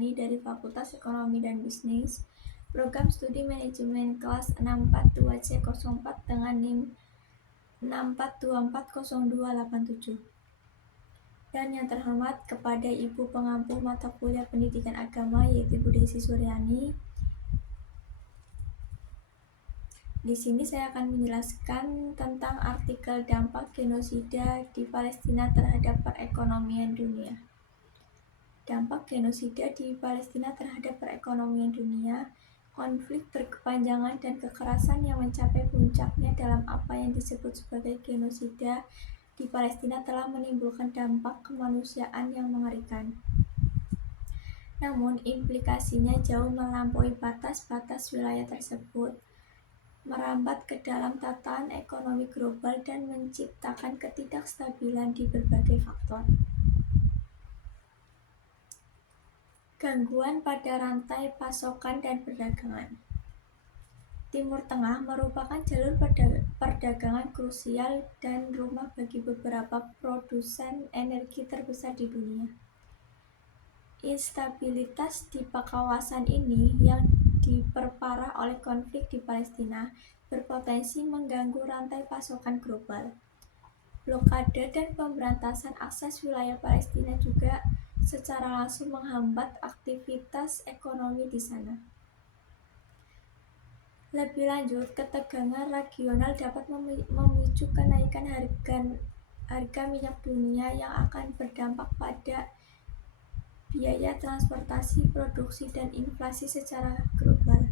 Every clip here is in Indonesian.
Suryani dari Fakultas Ekonomi dan Bisnis, Program Studi Manajemen kelas 642C04 dengan NIM 6424027. Dan yang terhormat kepada Ibu Pengampu Mata Kuliah Pendidikan Agama yaitu Bu Desi Suryani. Di sini saya akan menjelaskan tentang artikel dampak genosida di Palestina terhadap perekonomian dunia. Dampak genosida di Palestina terhadap perekonomian dunia, konflik berkepanjangan dan kekerasan yang mencapai puncaknya dalam apa yang disebut sebagai genosida di Palestina telah menimbulkan dampak kemanusiaan yang mengerikan. Namun, implikasinya jauh melampaui batas-batas wilayah tersebut, merambat ke dalam tatanan ekonomi global dan menciptakan ketidakstabilan di berbagai faktor. Gangguan pada rantai pasokan dan perdagangan. Timur Tengah merupakan jalur perdagangan krusial dan rumah bagi beberapa produsen energi terbesar di dunia. Instabilitas di kawasan ini yang diperparah oleh konflik di Palestina berpotensi mengganggu rantai pasokan global. Blokade dan pemberantasan akses wilayah Palestina juga secara langsung menghambat aktivitas ekonomi di sana. Lebih lanjut, ketegangan regional dapat memicu kenaikan harga minyak dunia yang akan berdampak pada biaya transportasi, produksi, dan inflasi secara global.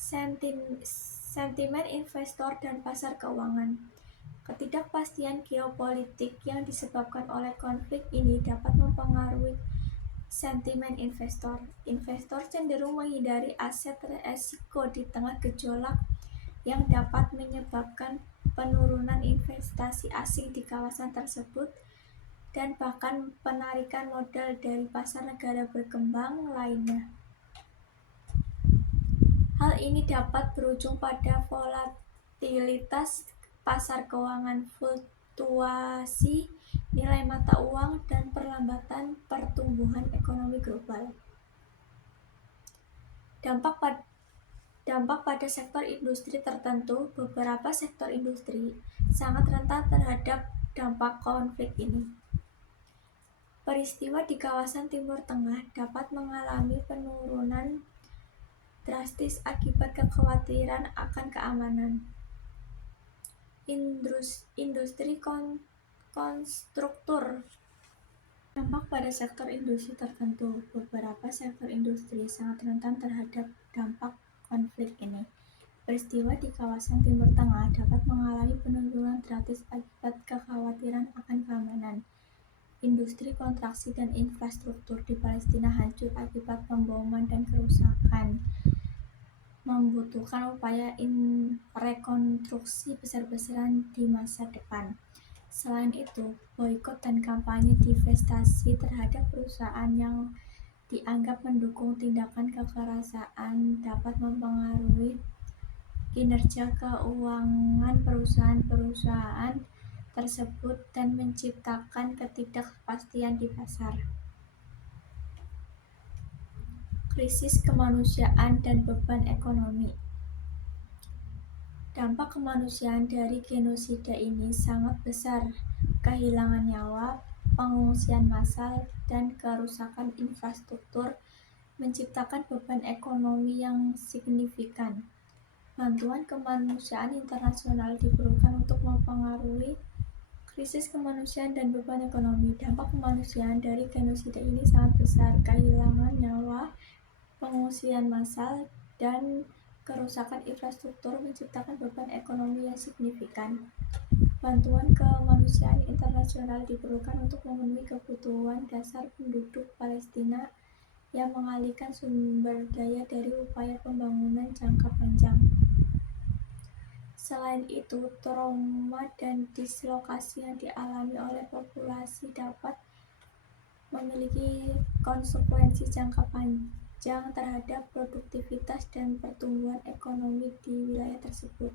Sentimen investor dan pasar keuangan. Ketidakpastian geopolitik yang disebabkan oleh konflik ini dapat mempengaruhi sentimen investor. Investor cenderung menghindari aset resiko di tengah gejolak yang dapat menyebabkan penurunan investasi asing di kawasan tersebut dan bahkan penarikan modal dari pasar negara berkembang lainnya. Hal ini dapat berujung pada volatilitas pasar keuangan, fluktuasi nilai mata uang, dan perlambatan pertumbuhan ekonomi global. Dampak pada sektor industri tertentu. Beberapa sektor industri sangat rentan terhadap dampak konflik ini. Peristiwa di kawasan Timur Tengah dapat mengalami penurunan drastis akibat kekhawatiran akan keamanan. Industri konstruktur. Dampak pada sektor industri tertentu. Beberapa sektor industri sangat rentan terhadap dampak konflik ini. Peristiwa di kawasan Timur Tengah dapat mengalami penurunan drastis akibat kekhawatiran akan keamanan. Industri konstruksi dan infrastruktur di Palestina hancur akibat pemboman dan kerusakan, membutuhkan upaya rekonstruksi besar-besaran di masa depan. Selain itu, boikot dan kampanye divestasi terhadap perusahaan yang dianggap mendukung tindakan kekerasan dapat mempengaruhi kinerja keuangan perusahaan tersebut dan menciptakan ketidakpastian di pasar. Krisis kemanusiaan dan beban ekonomi. Dampak kemanusiaan dari genosida ini sangat besar. Kehilangan nyawa, pengungsian massal, dan kerusakan infrastruktur menciptakan beban ekonomi yang signifikan. Bantuan kemanusiaan internasional diperlukan untuk mempengaruhi krisis kemanusiaan dan beban ekonomi. Dampak kemanusiaan dari genosida ini sangat besar. Kehilangan nyawa, pengungsian massal, dan kerusakan infrastruktur menciptakan beban ekonomi yang signifikan. Bantuan kemanusiaan internasional diperlukan untuk memenuhi kebutuhan dasar penduduk Palestina yang mengalihkan sumber daya dari upaya pembangunan jangka panjang. Selain itu, trauma dan dislokasi yang dialami oleh populasi dapat memiliki konsekuensi jangka panjang terhadap produktivitas dan pertumbuhan ekonomi di wilayah tersebut.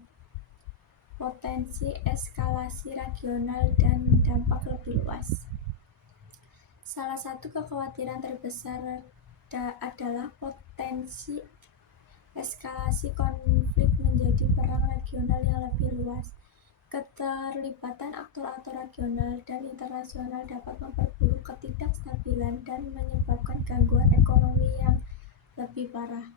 Potensi eskalasi regional dan dampak lebih luas. Salah satu kekhawatiran terbesar adalah potensi eskalasi konflik menjadi perang regional yang lebih luas. Keterlibatan aktor-aktor regional dan internasional dapat memperburuk ketidakstabilan dan menyebabkan gangguan ekonomi yang lebih parah.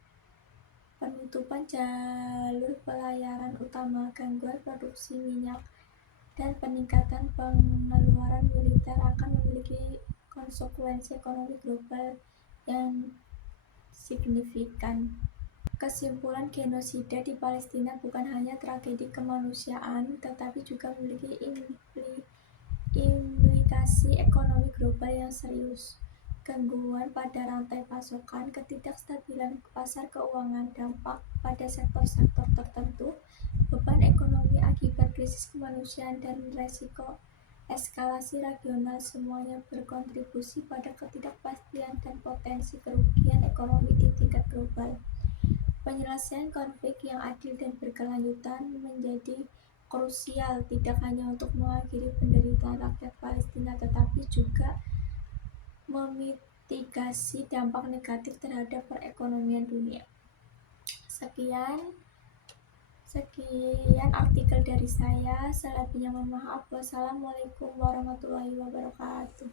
Penutupan jalur pelayaran utama, gangguan produksi minyak, dan peningkatan pengeluaran militer akan memiliki konsekuensi ekonomi global yang signifikan. Kesimpulan, genosida di Palestina bukan hanya tragedi kemanusiaan, tetapi juga memiliki implikasi ekonomi global yang serius. Gangguan pada rantai pasokan, ketidakstabilan pasar keuangan, dampak pada sektor-sektor tertentu, beban ekonomi akibat krisis kemanusiaan, dan resiko eskalasi regional semuanya berkontribusi pada ketidakpastian dan potensi kerugian ekonomi di tingkat global. Penyelesaian konflik yang adil dan berkelanjutan menjadi krusial tidak hanya untuk mengakhiri penderitaan rakyat Palestina tetapi juga memitigasi dampak negatif terhadap perekonomian dunia. Sekian artikel dari saya. Selebihnya mohon maaf. Wassalamualaikum warahmatullahi wabarakatuh.